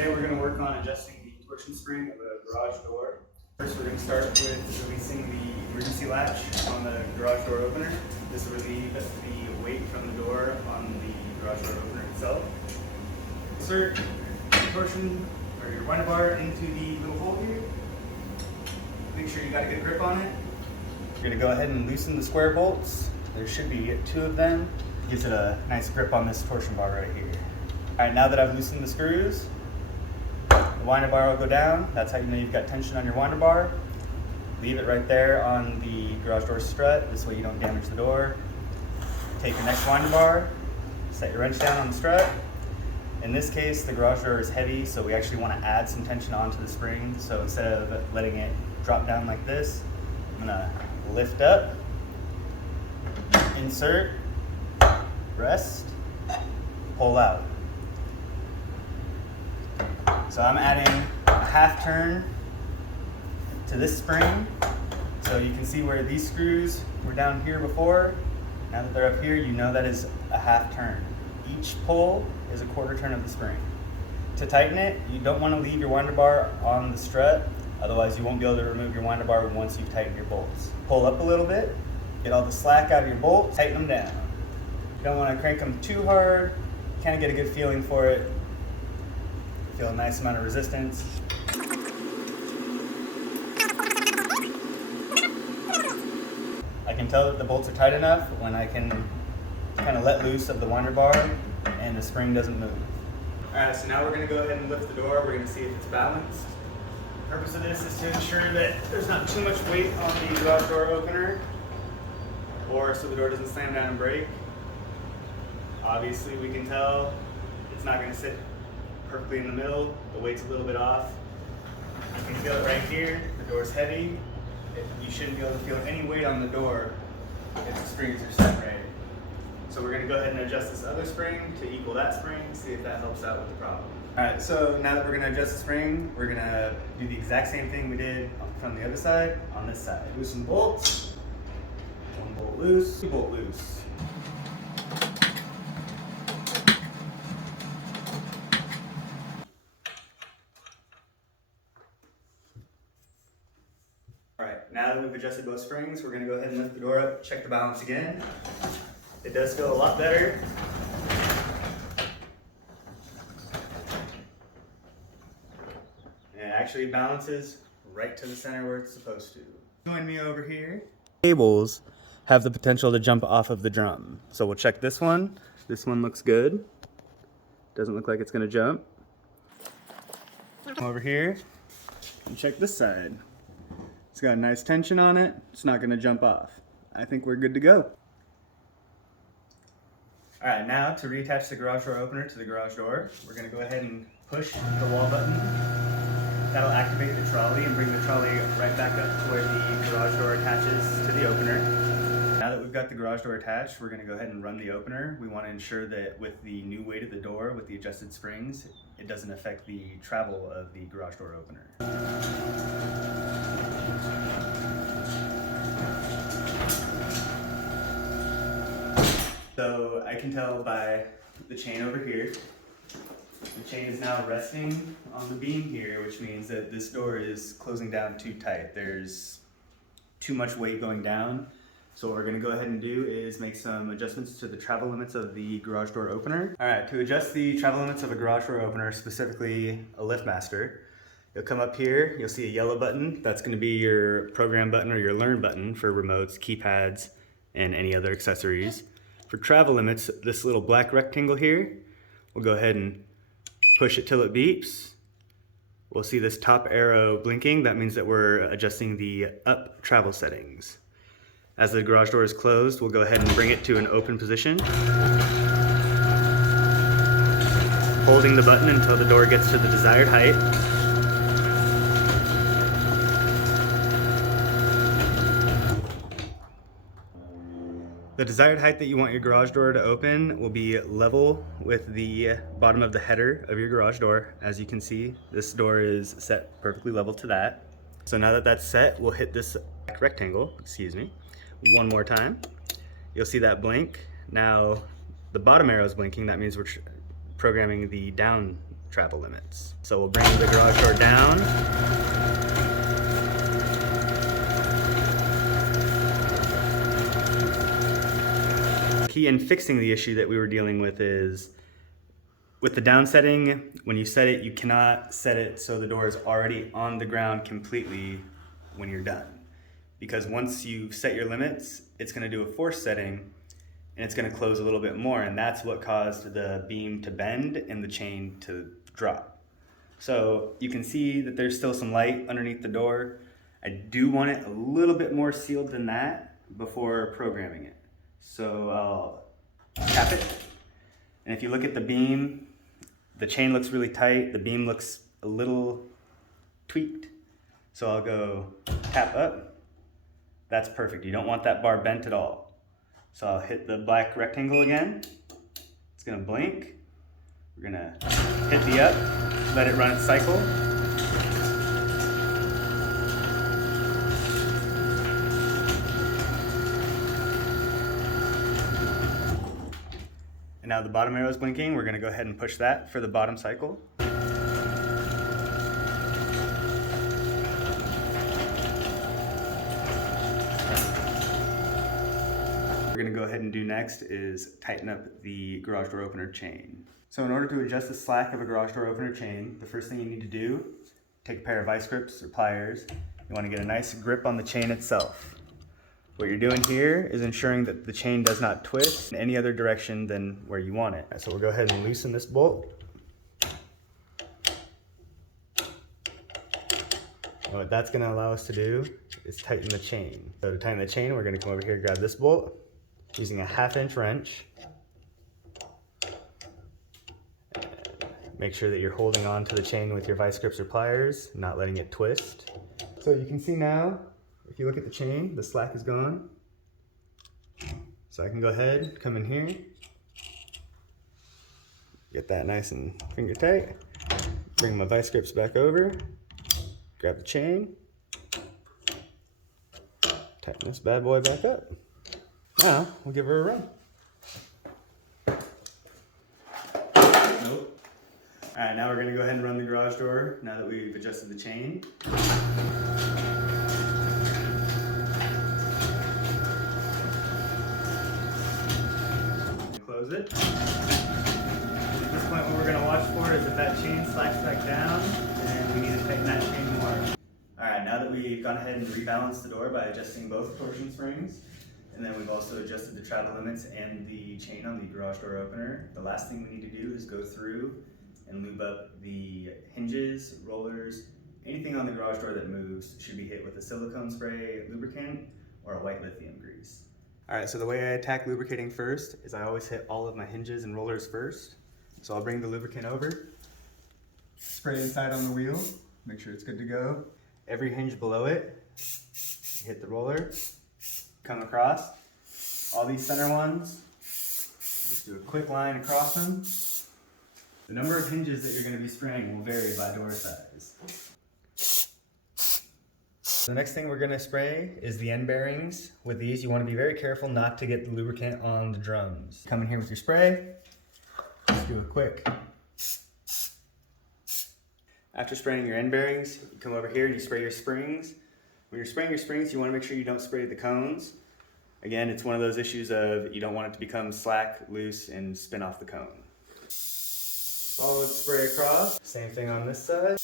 Today we're going to work on adjusting the torsion spring of a garage door. First we're going to start with releasing the emergency latch on the garage door opener. This will relieve the weight from the door on the garage door opener itself. Insert your torsion or your winder bar into the little hole here. Make sure you got a good grip on it. We're going to go ahead and loosen the square bolts. There should be 2 of them. Gives it a nice grip on this torsion bar right here. Alright, now that I've loosened the screws, the winder bar will go down. That's how you know you've got tension on your winder bar. Leave it right there on the garage door strut. This way you don't damage the door. Take your next winder bar, set your wrench down on the strut. In this case, the garage door is heavy, so we actually want to add some tension onto the spring. So instead of letting it drop down like this, I'm gonna lift up, insert, rest, pull out. So I'm adding a half turn to this spring. So you can see where these screws were down here before. Now that they're up here, you know that is a half turn. Each pull is a quarter turn of the spring. To tighten it, you don't want to leave your winder bar on the strut, otherwise you won't be able to remove your winder bar once you've tightened your bolts. Pull up a little bit, get all the slack out of your bolts, tighten them down. You don't want to crank them too hard, kind of get a good feeling for it. Feel a nice amount of resistance. I can tell that the bolts are tight enough when I can kind of let loose of the winder bar and the spring doesn't move. Alright, so now we're going to go ahead and lift the door. We're going to see if it's balanced. The purpose of this is to ensure that there's not too much weight on the garage door opener, or so the door doesn't slam down and break. Obviously we can tell it's not going to sit perfectly in the middle. The weight's a little bit off. You can feel it right here. The door's heavy. You shouldn't be able to feel any weight on the door if the springs are set right. So we're going to go ahead and adjust this other spring to equal that spring, see if that helps out with the problem. Alright, so now that we're going to adjust the spring, we're going to do the exact same thing we did from the other side on this side. Loosen the bolts. 1 bolt loose, 2 bolt loose. Alright, now that we've adjusted both springs, we're going to go ahead and lift the door up, check the balance again. It does feel a lot better. And it actually balances right to the center where it's supposed to. Join me over here. Cables have the potential to jump off of the drum. So we'll check this one. This one looks good. Doesn't look like it's going to jump. Over here and check this side. It's got a nice tension on it. It's not going to jump off. I think we're good to go. Alright, now to reattach the garage door opener to the garage door, we're going to go ahead and push the wall button. That'll activate the trolley and bring the trolley right back up to where the garage door attaches to the opener. Now that we've got the garage door attached, we're going to go ahead and run the opener. We want to ensure that with the new weight of the door, with the adjusted springs, it doesn't affect the travel of the garage door opener. So I can tell by the chain over here, the chain is now resting on the beam here, which means that this door is closing down too tight. There's too much weight going down. So what we're going to go ahead and do is make some adjustments to the travel limits of the garage door opener. Alright, to adjust the travel limits of a garage door opener, specifically a Liftmaster, you'll come up here, you'll see a yellow button. That's going to be your program button or your learn button for remotes, keypads, and any other accessories. For travel limits, this little black rectangle here, we'll go ahead and push it till it beeps. We'll see this top arrow blinking. That means that we're adjusting the up travel settings. As the garage door is closed, we'll go ahead and bring it to an open position. Holding the button until the door gets to the desired height. The desired height that you want your garage door to open will be level with the bottom of the header of your garage door. As you can see, this door is set perfectly level to that. So now that that's set, we'll hit this rectangle, one more time. You'll see that blink. Now the bottom arrow is blinking. That means we're programming the down travel limits. So we'll bring the garage door down. Key in fixing the issue that we were dealing with is with the down setting, when you set it, you cannot set it so the door is already on the ground completely when you're done. Because once you set your limits, it's gonna do a force setting and it's gonna close a little bit more, and that's what caused the beam to bend and the chain to drop. So you can see that there's still some light underneath the door. I do want it a little bit more sealed than that before programming it. So I'll tap it, and if you look at the beam, the chain looks really tight, the beam looks a little tweaked. So I'll go tap up. That's perfect. You don't want that bar bent at all. So I'll hit the black rectangle again. It's gonna blink. We're gonna hit the up, let it run its cycle. And now the bottom arrow is blinking. We're gonna go ahead and push that for the bottom cycle. We're gonna go ahead and do next is tighten up the garage door opener chain. So in order to adjust the slack of a garage door opener chain, the first thing you need to do, take a pair of vice grips or pliers. You wanna get a nice grip on the chain itself. What you're doing here is ensuring that the chain does not twist in any other direction than where you want it. So we'll go ahead and loosen this bolt. And what that's gonna allow us to do is tighten the chain. So to tighten the chain, we're gonna come over here, grab this bolt, using a 1/2 inch wrench. Make sure that you're holding on to the chain with your vice grips or pliers, not letting it twist. So you can see now, if you look at the chain, the slack is gone. So I can go ahead, come in here, get that nice and finger tight, bring my vice grips back over, grab the chain, tighten this bad boy back up. Now, we'll give her a run. Nope. All right, now we're gonna go ahead and run the garage door now that we've adjusted the chain. Close it. At this point, what we're gonna watch for is if that chain slacks back down, and we need to tighten that chain more. All right, now that we've gone ahead and rebalanced the door by adjusting both torsion springs, and then we've also adjusted the travel limits and the chain on the garage door opener, the last thing we need to do is go through and lube up the hinges, rollers, anything on the garage door that moves should be hit with a silicone spray lubricant or a white lithium grease. All right, so the way I attack lubricating first is I always hit all of my hinges and rollers first. So I'll bring the lubricant over, spray inside on the wheel, make sure it's good to go. Every hinge below it, hit the roller, come across. All these center ones, just do a quick line across them. The number of hinges that you're going to be spraying will vary by door size. The next thing we're going to spray is the end bearings. With these, you want to be very careful not to get the lubricant on the drums. Come in here with your spray, just do a quick. After spraying your end bearings, you come over here and you spray your springs. When you're spraying your springs, you want to make sure you don't spray the cones. Again, it's one of those issues of you don't want it to become slack, loose, and spin off the cone. Follow the spray across. Same thing on this side.